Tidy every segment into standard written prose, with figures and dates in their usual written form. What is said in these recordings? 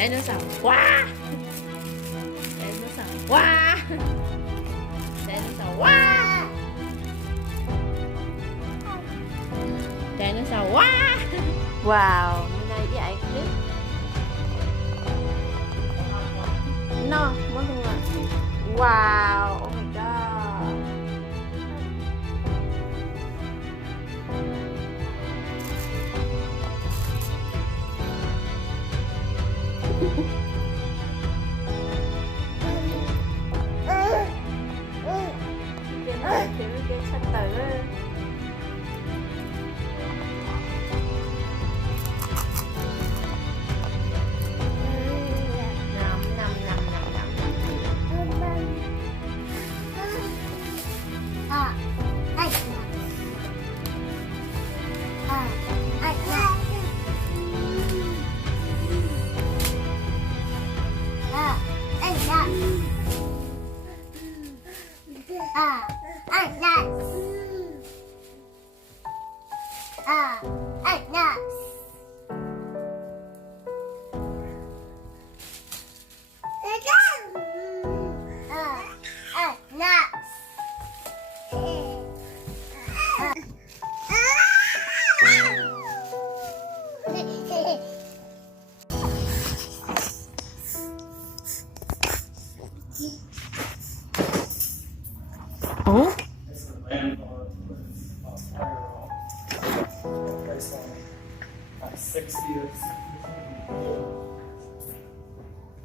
Dinosaur. Wow. Dinosaur. Wow. Dinosaur. Wow. Dinosaur. Wow. Wow. Mena dạy clip. No, muốn không ạ? Wow. Oh my god. Cái sách từ Oh?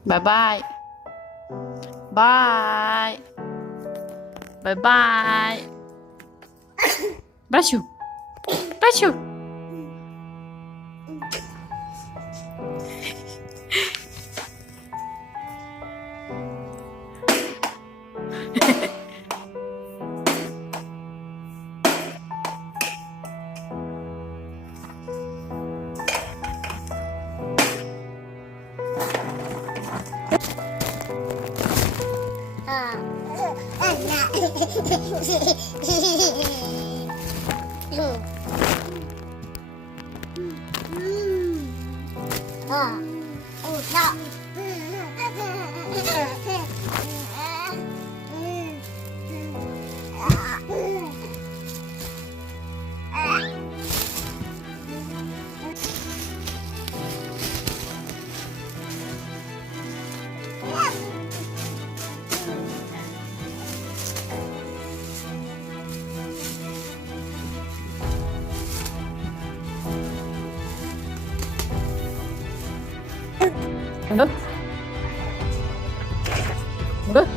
Bye bye. Bye. Bye bye. Bless you. Bless you. Good. Good.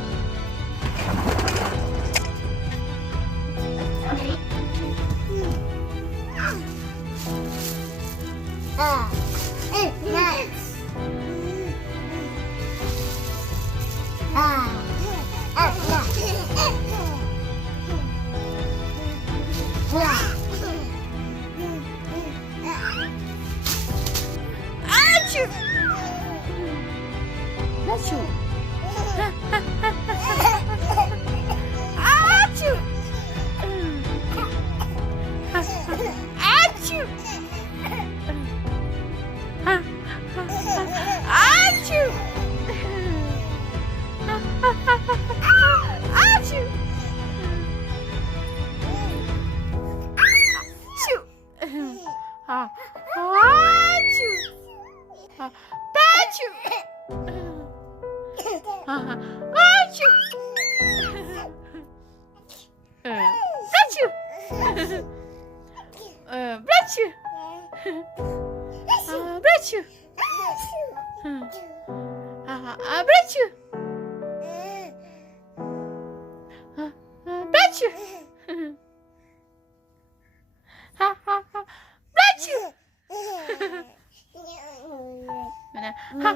Bless you. Achoo. Achoo. Achoo. Achoo. Achoo. Achoo. Achoo. Achoo. Achoo. Achoo. Mena. Ha.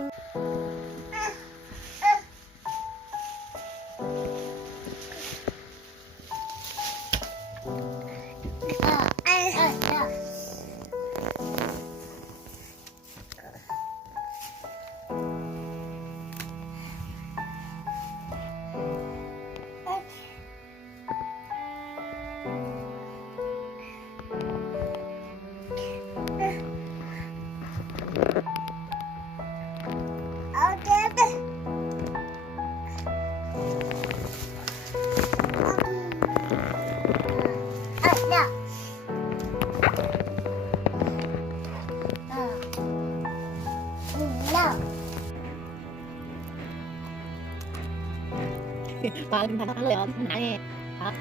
Bà đừng thành thật lời nãy nè. Hả?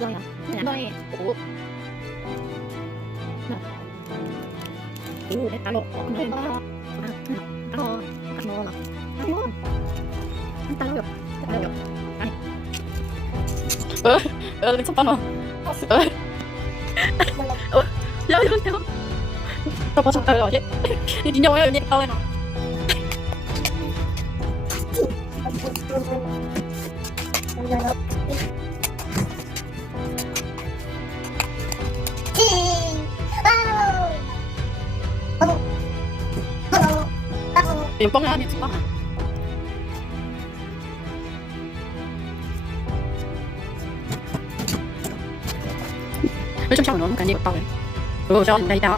Rồi à? Rồi. Ủa. Ủa, để alo. Alo. Alo. Alo. Alo. Alo. Alo. 괜찮아. 야, 이거 나 맞았다, 이거 어제. 인형을 여기 가왜 나. 이거 뻥이 아니지, 뻥. 좀 샤워 너무 간지 없다고. 그거 샤워 나 이따.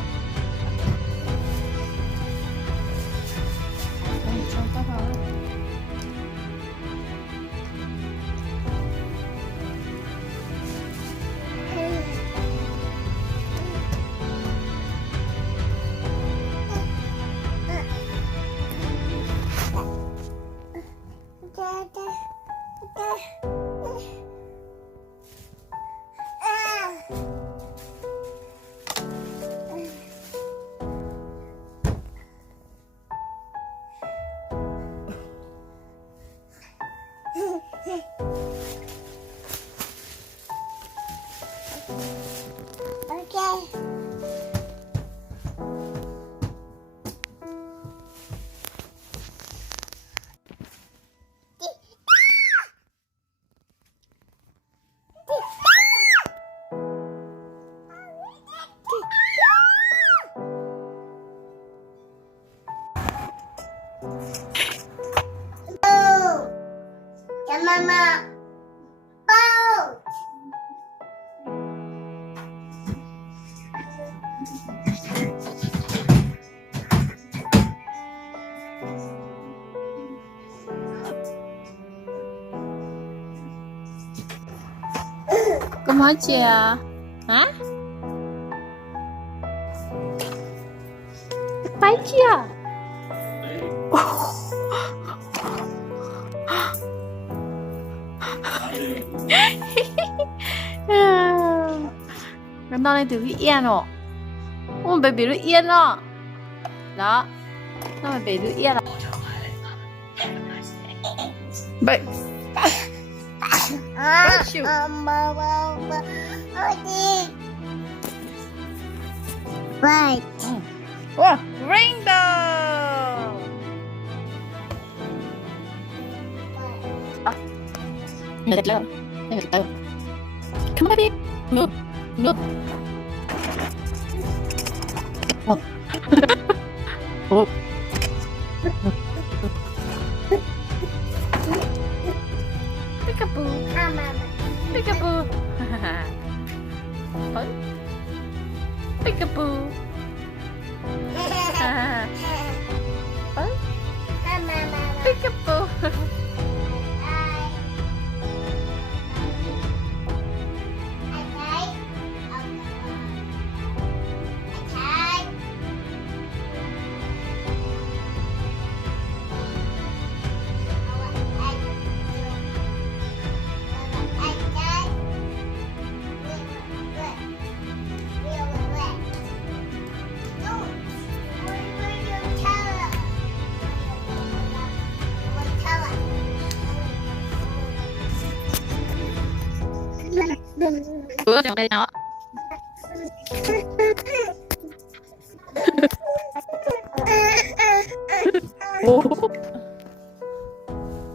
Mama. Boat. Có muaj à? Hả? Bái chia. Nó lên từ vị yên rồi. Ôi bé bị nó yên rồi. Đó. Nó phải bé nó yên rồi. Vậy. Right. Wow, rainbow. Nó đẹp lắm. Nó đẹp lắm. Come on, baby. Move. Move. Oh. Oh. Peekaboo. Peekaboo. Fun. Peekaboo. Fun. Peekaboo. Bữa trong đây nó.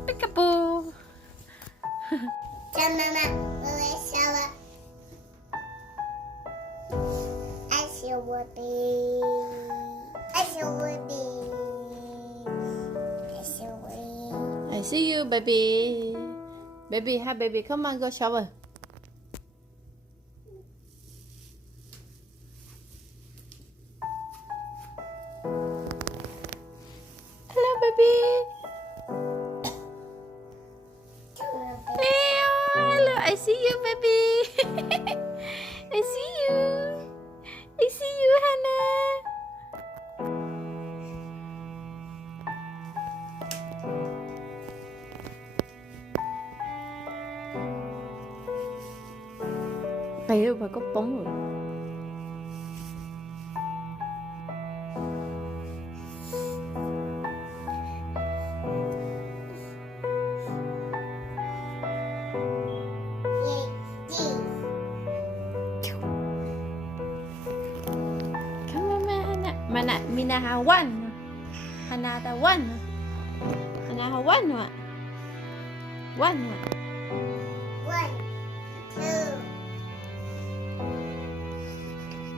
Peekaboo. Tell Mama when we shower. As you would be. As you would be. As you would be. I see you, baby. Baby, hi, baby. Come on, go shower. Hello, baby. Hello, I see you, baby. I see you. I see you, Hana. Phải và có bóng rồi. Come on, Hana. Mena ha one. Hana ta one. Hana ha one mà. One mà. 1, 2.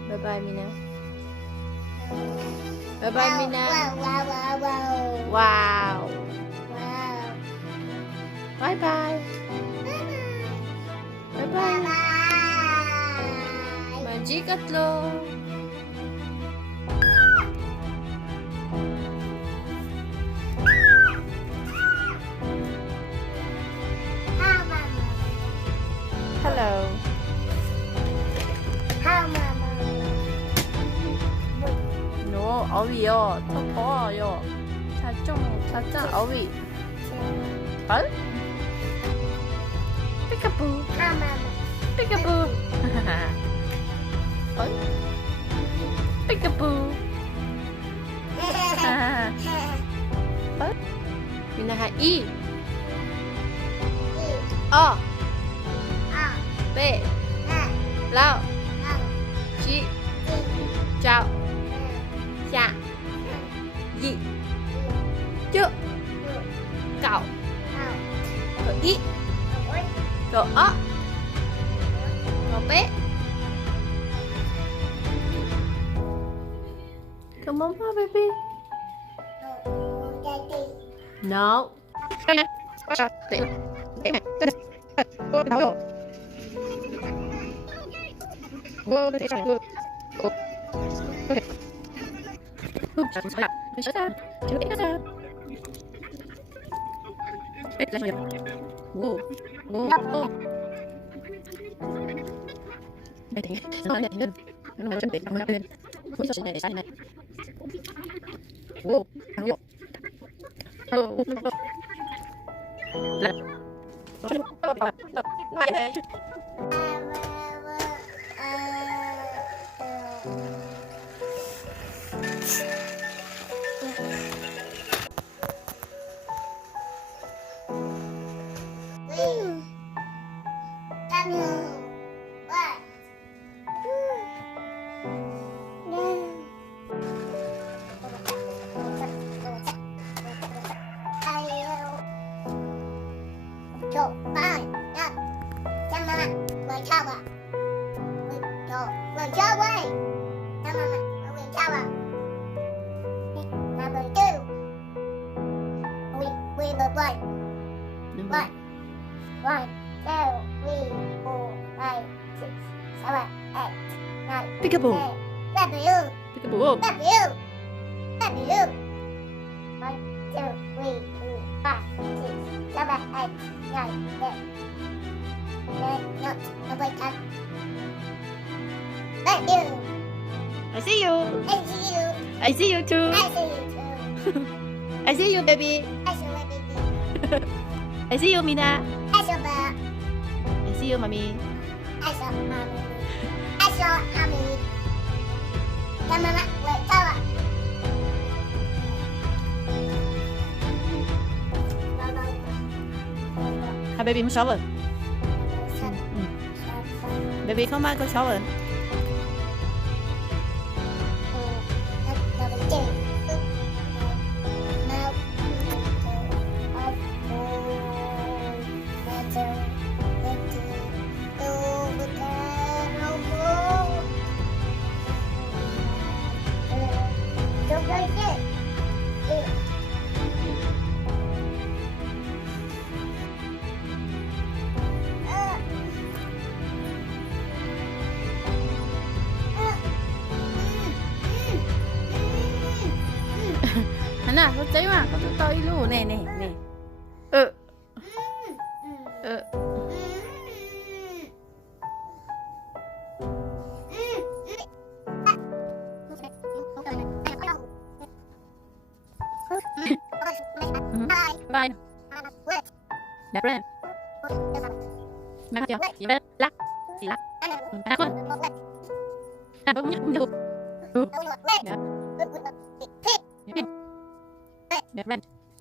Bye bye, Mena. Bye bye, Mena. Wow. Wow. Wow. Bye bye. Bye bye. Magic atlo. Hello. No, 어위요. 더 더워요. 자좀 어위. 헐? 피카푸. 피카푸. 헐? 피카푸. 헐? 미나하 이. 어. 배. lao. Chị. Chào. Dạ. Dị. Chứ. Cậu. Cậu ý. Cậu ó. Cậu bé. Come on, baby. No. Peekaboo. Peekaboo. I see you. I see you too. I see you, baby. I see you, Mena. I see you, mommy. Hi, baby. Shower. baby không mang go shower hana có cháy mà có tụi tôi luôn nè nè nè bye đẹp lên mang chưa chị bé lắc chị lắc con bấm nhấp được đẹp lên